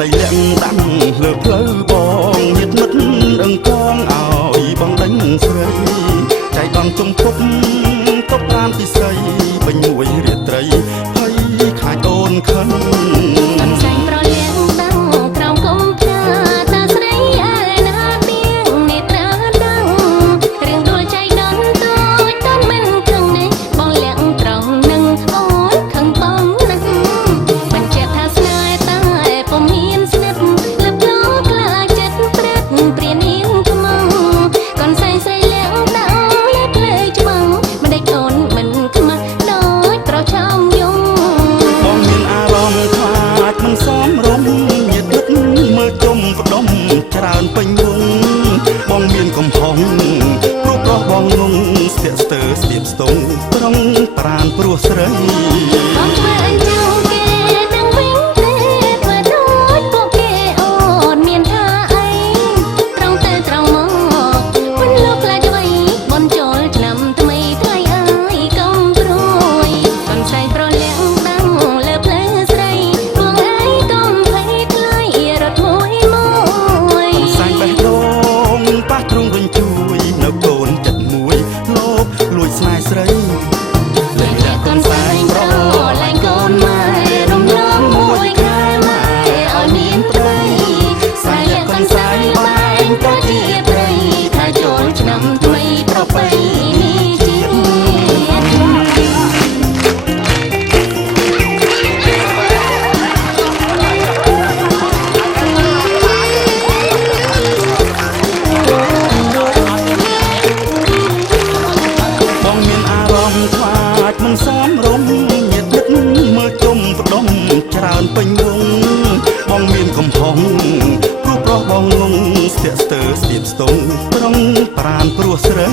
ស្រីលាក់ដាំងលើផ្លូវបងញាតមិត្តអឹងកងឲ្យបងដេញស្រីចៃដន្យជំភពតបតាមពីស្រីបិញមួយរាត្រីហើយខាច់អូនខឹងច្រើនពេញវងបងមានកំហុសព្រោះប្រុសបងងងស្ទាក់ស្ទើរស្ទាបស្ទងត្រង់ប្រានព្រោះស្រីបងធ្វើអញ្ចឹងគេទាំងវិញទេធ្វើដូចពួកគេអូនមានថាអីត្រង់ទៅត្រង់មកមិនលោកខ្លាចអ្វីបនចូលឆ្នាំថ្មីថ្លៃអើយកុំព្រួយបងស្រីប្រលាក់ដាំងលើផ្លូវស្រីបងអើយកុំភ័យថ្លៃរត់មួយប៉ះទ្រង់វិញជួយនៅកូនចិត្តមួយលោកលួចស្នេហ៍ស្រីលែងលាក់កូនស្រីប្រលែងកូនម៉ែរំលងមួយខែម៉ែឲ្យមានប្តីស្រីលាក់កូនស្រីបែងទៅជាប្តីថាចូលឆ្នាំថ្មីប្រពៃណីជាតិមិនសមរម្យញាតមិត្តមើលជុំផ្ដុំច្រើនពេញវងបងមានកំហុសព្រោះប្រុសបងងងស្ទាក់ស្ទើរស្ទាបស្ទងត្រង់ប្រានព្រោះស្រី